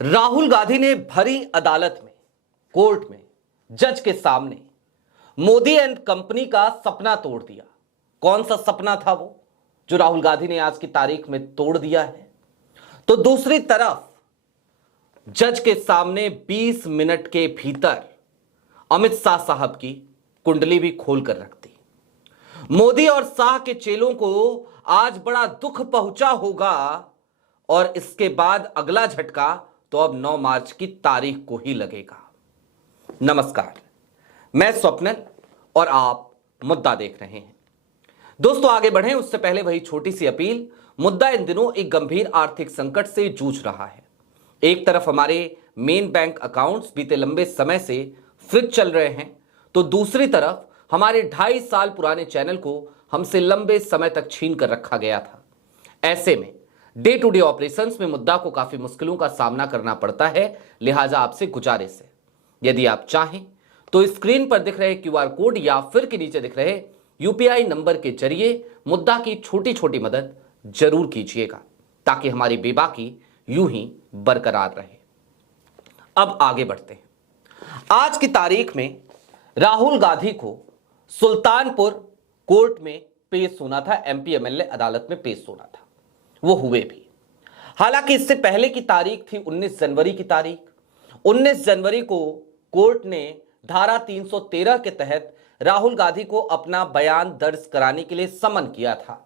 राहुल गांधी ने भरी अदालत में, कोर्ट में, जज के सामने मोदी एंड कंपनी का सपना तोड़ दिया। कौन सा सपना था वो जो राहुल गांधी ने आज की तारीख में तोड़ दिया है? तो दूसरी तरफ जज के सामने 20 मिनट के भीतर अमित शाह साहब की कुंडली भी खोल कर रख दी। मोदी और शाह के चेलों को आज बड़ा दुख पहुंचा होगा और इसके बाद अगला झटका तो अब 9 मार्च की तारीख को ही लगेगा। नमस्कार, मैं स्वप्निल और आप मुद्दा देख रहे हैं। दोस्तों, आगे बढ़ें उससे पहले वही छोटी सी अपील। मुद्दा इन दिनों एक गंभीर आर्थिक संकट से जूझ रहा है। एक तरफ हमारे मेन बैंक अकाउंट्स बीते लंबे समय से फ्रीज चल रहे हैं, तो दूसरी तरफ हमारे 2.5 साल पुराने चैनल को हमसे लंबे समय तक छीन कर रखा गया था। ऐसे में डे टू डे ऑपरेशंस में मुद्दा को काफी मुश्किलों का सामना करना पड़ता है। लिहाजा आपसे गुजारिश है, यदि आप चाहें तो स्क्रीन पर दिख रहे क्यूआर कोड या फिर के नीचे दिख रहे यूपीआई नंबर के जरिए मुद्दा की छोटी छोटी मदद जरूर कीजिएगा, ताकि हमारी बेबाकी यूं ही बरकरार रहे। अब आगे बढ़ते हैं। आज की तारीख में राहुल गांधी को सुल्तानपुर कोर्ट में पेश होना था, एमपी एमएलए अदालत में पेश होना था। वो हुए भी। हालांकि इससे पहले की तारीख थी 19 जनवरी की तारीख। 19 जनवरी को कोर्ट ने धारा 313 के तहत राहुल गांधी को अपना बयान दर्ज कराने के लिए समन किया था।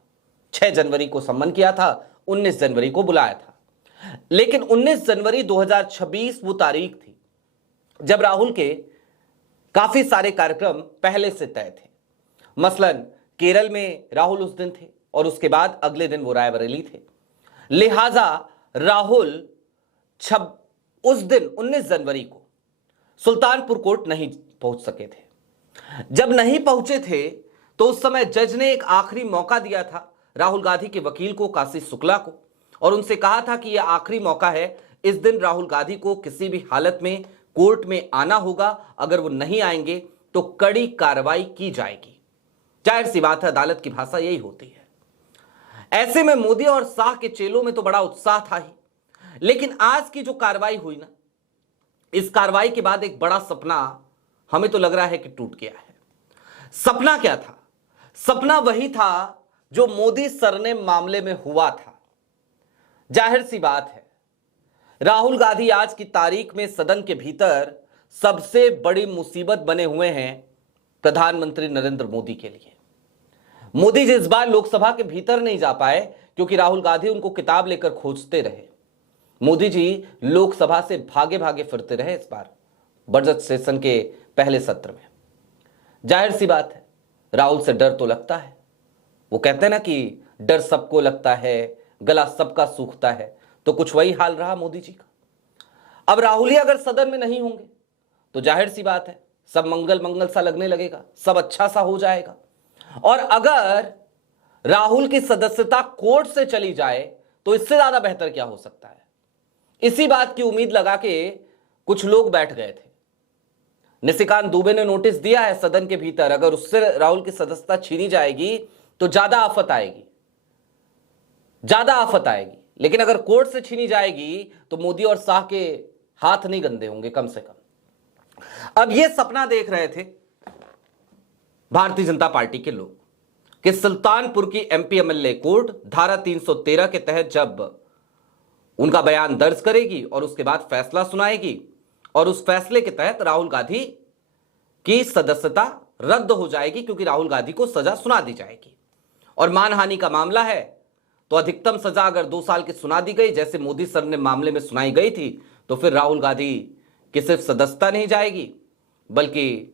6 जनवरी को समन किया था, 19 जनवरी को बुलाया था। लेकिन 19 जनवरी 2026 वो तारीख थी जब राहुल के काफी सारे कार्यक्रम पहले से तय थे। मसलन केरल में राहुल उस दिन थे और उसके बाद अगले दिन वो रायबरेली थे। लिहाजा राहुल उस दिन 19 जनवरी को सुल्तानपुर कोर्ट नहीं पहुंच सके थे। जब नहीं पहुंचे थे तो उस समय जज ने एक आखिरी मौका दिया था राहुल गांधी के वकील को, काशी शुक्ला को, और उनसे कहा था कि यह आखिरी मौका है। इस दिन राहुल गांधी को किसी भी हालत में कोर्ट में आना होगा। अगर वो नहीं आएंगे तो कड़ी कार्रवाई की जाएगी। जाहिर सी बात है, अदालत की भाषा यही होती है। ऐसे में मोदी और शाह के चेलों में तो बड़ा उत्साह था ही, लेकिन आज की जो कार्रवाई हुई ना, इस कार्रवाई के बाद एक बड़ा सपना हमें तो लग रहा है कि टूट गया है। सपना क्या था? सपना वही था जो मोदी सरनेम मामले में हुआ था। जाहिर सी बात है, राहुल गांधी आज की तारीख में सदन के भीतर सबसे बड़ी मुसीबत बने हुए हैं प्रधानमंत्री नरेंद्र मोदी के लिए। मोदी जी इस बार लोकसभा के भीतर नहीं जा पाए क्योंकि राहुल गांधी उनको किताब लेकर खोजते रहे। मोदी जी लोकसभा से भागे भागे फिरते रहे इस बार बजट सेशन के पहले सत्र में। जाहिर सी बात है, राहुल से डर तो लगता है। वो कहते हैं ना कि डर सबको लगता है, गला सबका सूखता है, तो कुछ वही हाल रहा मोदी जी का। अब राहुल ही अगर सदन में नहीं होंगे तो जाहिर सी बात है, सब मंगल मंगल सा लगने लगेगा, सब अच्छा सा हो जाएगा। और अगर राहुल की सदस्यता कोर्ट से चली जाए तो इससे ज्यादा बेहतर क्या हो सकता है। इसी बात की उम्मीद लगा के कुछ लोग बैठ गए थे। निशिकांत दुबे ने नोटिस दिया है सदन के भीतर, अगर उससे राहुल की सदस्यता छीनी जाएगी तो ज्यादा आफत आएगी, ज्यादा आफत आएगी। लेकिन अगर कोर्ट से छीनी जाएगी तो मोदी और शाह के हाथ नहीं गंदे होंगे कम से कम। अब यह सपना देख रहे थे भारतीय जनता पार्टी के लोग कि सुल्तानपुर की एमपी एमएलए कोर्ट धारा 313 के तहत जब उनका बयान दर्ज करेगी और उसके बाद फैसला सुनाएगी और उस फैसले के तहत राहुल गांधी की सदस्यता रद्द हो जाएगी, क्योंकि राहुल गांधी को सजा सुना दी जाएगी। और मानहानि का मामला है तो अधिकतम सजा अगर 2 साल की सुना दी गई, जैसे मोदी सर ने मामले में सुनाई गई थी, तो फिर राहुल गांधी की सिर्फ सदस्यता नहीं जाएगी बल्कि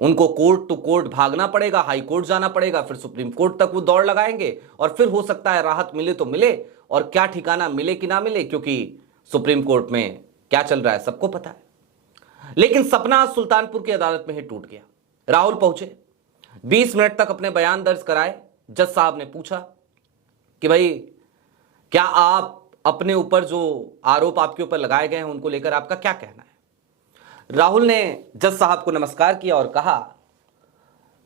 उनको कोर्ट टू कोर्ट भागना पड़ेगा, हाई कोर्ट जाना पड़ेगा, फिर सुप्रीम कोर्ट तक वो दौड़ लगाएंगे और फिर हो सकता है राहत मिले तो मिले, और क्या ठिकाना मिले कि ना मिले, क्योंकि सुप्रीम कोर्ट में क्या चल रहा है सबको पता है। लेकिन सपना सुल्तानपुर की अदालत में ही टूट गया। राहुल पहुंचे, 20 मिनट तक अपने बयान दर्ज कराए। जज साहब ने पूछा कि भाई, क्या आप अपने ऊपर जो आरोप आपके ऊपर लगाए गए हैं उनको लेकर आपका क्या कहना है? राहुल ने जज साहब को नमस्कार किया और कहा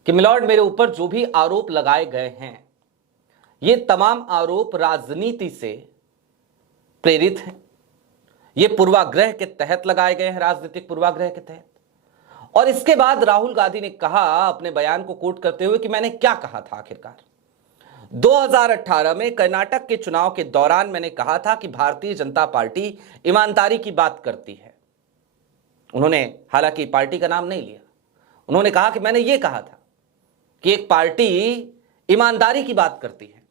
कि मिलॉर्ड, मेरे ऊपर जो भी आरोप लगाए गए हैं ये तमाम आरोप राजनीति से प्रेरित हैं। ये पूर्वाग्रह के तहत लगाए गए हैं, राजनीतिक पूर्वाग्रह के तहत। और इसके बाद राहुल गांधी ने कहा अपने बयान को कोट करते हुए कि मैंने क्या कहा था आखिरकार। 2018 में कर्नाटक के चुनाव के दौरान मैंने कहा था कि भारतीय जनता पार्टी ईमानदारी की बात करती है। उन्होंने हालांकि पार्टी का नाम नहीं लिया, उन्होंने कहा कि मैंने यह कहा था कि एक पार्टी ईमानदारी की बात करती है,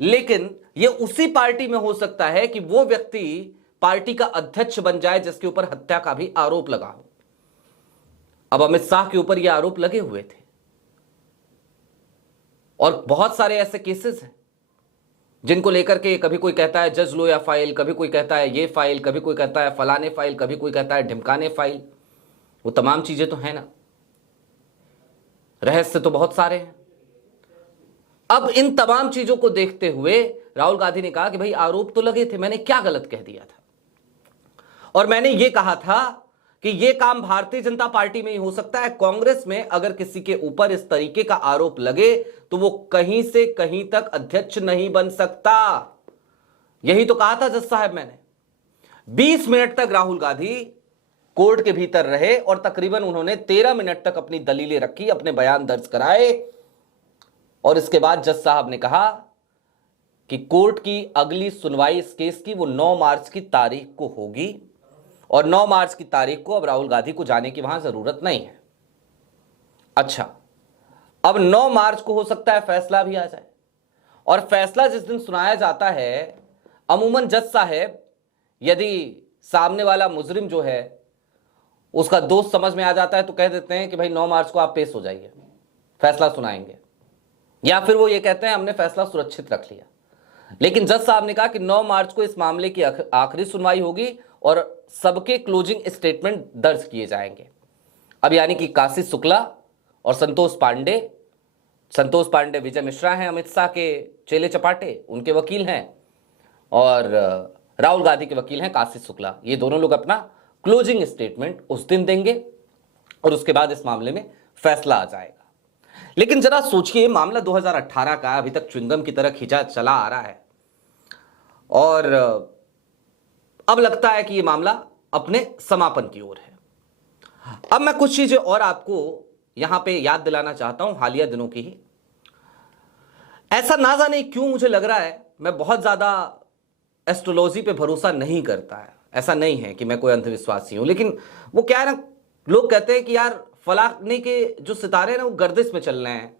लेकिन यह उसी पार्टी में हो सकता है कि वो व्यक्ति पार्टी का अध्यक्ष बन जाए जिसके ऊपर हत्या का भी आरोप लगा हो। अब अमित शाह के ऊपर यह आरोप लगे हुए थे और बहुत सारे ऐसे केसेस हैं जिनको लेकर के कभी कोई कहता है जज लो या फाइल, कभी कोई कहता है ये फाइल, कभी कोई कहता है फलाने फाइल, कभी कोई कहता है ढिमकाने फाइल। वो तमाम चीजें तो है ना, रहस्य तो बहुत सारे हैं। अब इन तमाम चीजों को देखते हुए राहुल गांधी ने कहा कि भाई आरोप तो लगे थे, मैंने क्या गलत कह दिया था। और मैंने यह कहा था कि यह काम भारतीय जनता पार्टी में ही हो सकता है, कांग्रेस में अगर किसी के ऊपर इस तरीके का आरोप लगे तो वो कहीं से कहीं तक अध्यक्ष नहीं बन सकता। यही तो कहा था जज साहब मैंने। 20 मिनट तक राहुल गांधी कोर्ट के भीतर रहे और तकरीबन उन्होंने 13 मिनट तक अपनी दलीलें रखी, अपने बयान दर्ज कराए। और इसके बाद जज साहब ने कहा कि कोर्ट की अगली सुनवाई इस केस की वो 9 मार्च की तारीख को होगी और 9 मार्च की तारीख को अब राहुल गांधी को जाने की वहां जरूरत नहीं है। अच्छा, अब 9 मार्च को हो सकता है फैसला भी आ जाए, और फैसला जिस दिन सुनाया जाता है अमूमन जज साहब यदि सामने वाला मुजरिम जो है उसका दोस्त समझ में आ जाता है तो कह देते हैं कि भाई 9 मार्च को आप पेश हो जाइए, फैसला सुनाएंगे, या फिर वो ये कहते हैं हमने फैसला सुरक्षित रख लिया। लेकिन जज साहब ने कहा कि 9 मार्च को इस मामले की आखिरी सुनवाई होगी और सबके क्लोजिंग स्टेटमेंट दर्ज किए जाएंगे। अब यानी कि काशी शुक्ला और संतोष पांडे विजय मिश्रा हैं अमित शाह के चेले चपाटे, उनके वकील हैं, और राहुल गांधी के वकील हैं काशी शुक्ला। ये दोनों लोग अपना क्लोजिंग स्टेटमेंट उस दिन देंगे और उसके बाद इस मामले में फैसला आ जाएगा। लेकिन जरा सोचिए, मामला 2018 का अभी तक च्युइंगम की तरह खींचा चला आ रहा है और अब लगता है कि यह मामला अपने समापन की ओर है। अब मैं कुछ चीजें और आपको यहां पे याद दिलाना चाहता हूं, हालिया दिनों की ही। ऐसा ना जाने क्यों मुझे लग रहा है, मैं बहुत ज्यादा एस्ट्रोलॉजी पे भरोसा नहीं करता है, ऐसा नहीं है कि मैं कोई अंधविश्वासी हूं, लेकिन वो क्या है ना, लोग कहते हैं कि यार फलाने के जो सितारे ना वो गर्दिश में चल रहे हैं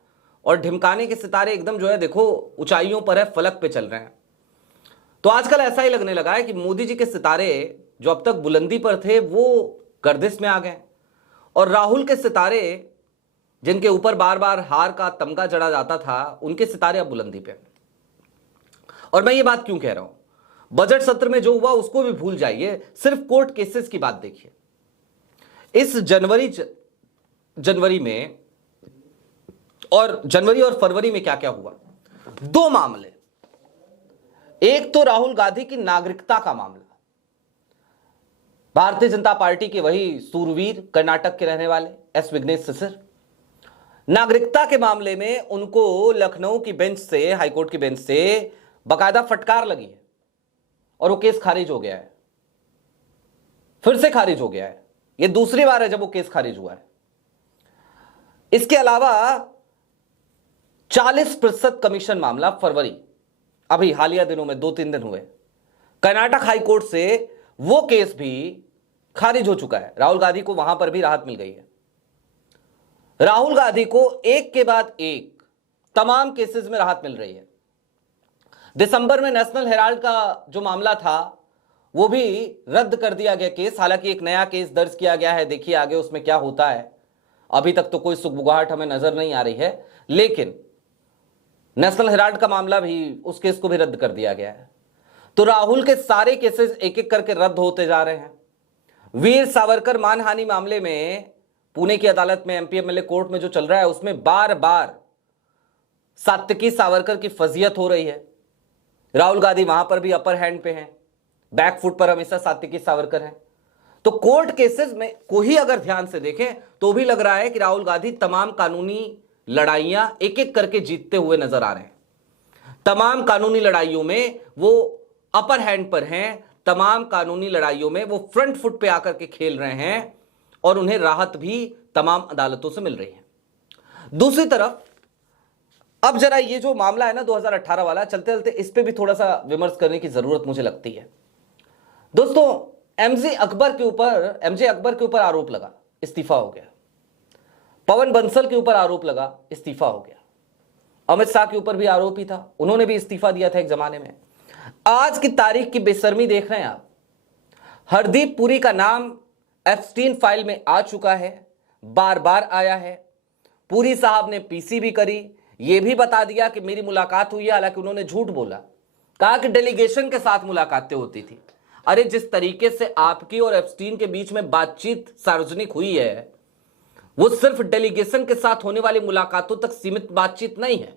और ढिमकाने के सितारे एकदम जो है देखो ऊंचाइयों पर है, फलक पे चल रहे हैं। तो आजकल ऐसा ही लगने लगा है कि मोदी जी के सितारे जो अब तक बुलंदी पर थे वो गर्दिश में आ गए, और राहुल के सितारे जिनके ऊपर बार बार हार का तमगा जड़ा जाता था उनके सितारे अब बुलंदी पे। और मैं ये बात क्यों कह रहा हूं, बजट सत्र में जो हुआ उसको भी भूल जाइए, सिर्फ कोर्ट केसेस की बात देखिए। इस जनवरी में और फरवरी में क्या क्या हुआ, 2 मामले। एक तो राहुल गांधी की नागरिकता का मामला, भारतीय जनता पार्टी के वही सूरवीर कर्नाटक के रहने वाले एस विघ्नेश सिसर, नागरिकता के मामले में उनको लखनऊ की बेंच से, हाईकोर्ट की बेंच से बाकायदा फटकार लगी है और वो केस खारिज हो गया है, फिर से खारिज हो गया है। ये दूसरी बार है जब वो केस खारिज हुआ है। इसके अलावा 40% कमीशन मामला फरवरी, अभी हालिया दिनों में 2-3 दिन हुए, कर्नाटक हाई कोर्ट से वो केस भी खारिज हो चुका है। राहुल गांधी को वहां पर भी राहत मिल गई है। राहुल गांधी को एक के बाद एक तमाम केसेस में राहत मिल रही है। दिसंबर में नेशनल हेराल्ड का जो मामला था वो भी रद्द कर दिया गया केस, हालांकि एक नया केस दर्ज किया गया है, देखिए आगे उसमें क्या होता है। अभी तक तो कोई सुगबुगाहट हमें नजर नहीं आ रही है, लेकिन नेशनल हेराल्ड का मामला भी, उस केस को भी रद्द कर दिया गया है। तो राहुल के सारे केसेस एक एक करके रद्द होते जा रहे हैं। वीर सावरकर मानहानि मामले में पुणे की अदालत में, एमपी एमएलए कोर्ट में जो चल रहा है उसमें बार बार सात्विकी सावरकर की फजीयत हो रही है। राहुल गांधी वहां पर भी अपर हैंड पे हैं, बैक फुट पर हमेशा सात्विकी सावरकर हैं। तो कोर्ट केसेस में को ही अगर ध्यान से देखें तो भी लग रहा है कि राहुल गांधी तमाम कानूनी लड़ाइयां एक एक करके जीतते हुए नजर आ रहे हैं। तमाम कानूनी लड़ाइयों में वो अपर हैंड पर हैं, तमाम कानूनी लड़ाइयों में वो फ्रंट फुट पे आकर के खेल रहे हैं और उन्हें राहत भी तमाम अदालतों से मिल रही है। दूसरी तरफ अब जरा ये जो मामला है ना 2018 वाला, चलते चलते इस पे भी थोड़ा सा विमर्श करने की जरूरत मुझे लगती है। दोस्तों, एमजे अकबर के ऊपर आरोप लगा, इस्तीफा हो गया। पवन बंसल के ऊपर आरोप लगा, इस्तीफा हो गया। अमित शाह के ऊपर भी आरोप ही था, उन्होंने भी इस्तीफा दिया था एक जमाने में। आज की तारीख की बेशर्मी देख रहे हैं आप। हरदीप पुरी का नाम एप्स्टीन फाइल में आ चुका है, बार बार आया है। पुरी साहब ने पीसी भी करी, यह भी बता दिया कि मेरी मुलाकात हुई है, हालांकि उन्होंने झूठ बोला, कहा कि डेलीगेशन के साथ मुलाकातें होती थी। अरे जिस तरीके से आपकी और एप्स्टीन के बीच में बातचीत सार्वजनिक हुई है, वो सिर्फ डेलीगेशन के साथ होने वाली मुलाकातों तक सीमित बातचीत नहीं है।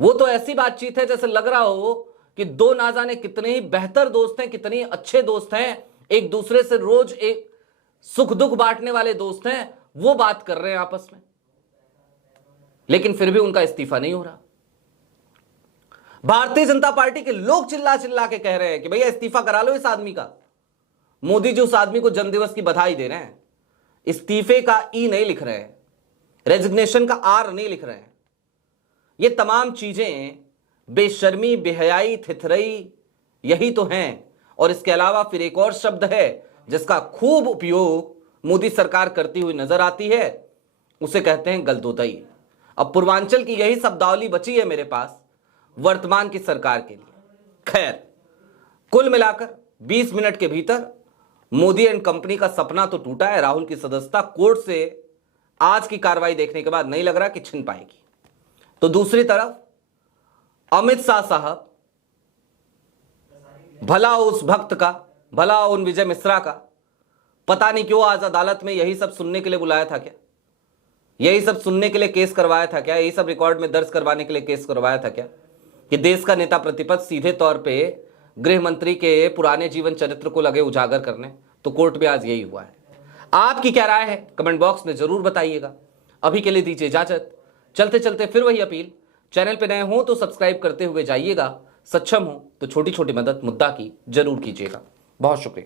वो तो ऐसी बातचीत है जैसे लग रहा हो कि दो ना जाने कितने ही बेहतर दोस्त हैं, कितने ही अच्छे दोस्त हैं, एक दूसरे से रोज एक सुख दुख बांटने वाले दोस्त हैं, वो बात कर रहे हैं आपस में। लेकिन फिर भी उनका इस्तीफा नहीं हो रहा। भारतीय जनता पार्टी के लोग चिल्ला चिल्ला के कह रहे हैं कि भैया इस्तीफा करा लो इस आदमी का। मोदी जी उस आदमी को जन्मदिवस की बधाई दे रहे हैं, इस्तीफे का ई नहीं लिख रहे हैं, रेजिग्नेशन का आर नहीं लिख रहे हैं। ये तमाम चीजें बेशर्मी, बेहयाई, थिथरई यही तो हैं। और इसके अलावा फिर एक और शब्द है जिसका खूब उपयोग मोदी सरकार करती हुई नजर आती है, उसे कहते हैं गलदोदई। अब पूर्वांचल की यही शब्दावली बची है मेरे पास वर्तमान की सरकार के लिए। खैर, कुल मिलाकर 20 मिनट के भीतर मोदी एंड कंपनी का सपना तो टूटा है। राहुल की सदस्यता कोर्ट से आज की कार्रवाई देखने के बाद नहीं लग रहा कि छिन पाएगी। तो दूसरी तरफ अमित शाह साहब, भला उस भक्त का, भला उन विजय मिश्रा का, पता नहीं क्यों आज अदालत में यही सब सुनने के लिए बुलाया था क्या? यही सब सुनने के लिए केस करवाया था क्या? यही सब रिकॉर्ड में दर्ज करवाने के लिए केस करवाया था क्या कि देश का नेता प्रतिपक्ष सीधे तौर पे गृह मंत्री के पुराने जीवन चरित्र को लगे उजागर करने? तो कोर्ट में आज यही हुआ है। आपकी क्या राय है कमेंट बॉक्स में जरूर बताइएगा। अभी के लिए दीजिए इजाजत। चलते चलते फिर वही अपील, चैनल पे नए हो तो सब्सक्राइब करते हुए जाइएगा, सक्षम हो तो छोटी छोटी मदद मुद्दा की जरूर कीजिएगा। बहुत शुक्रिया।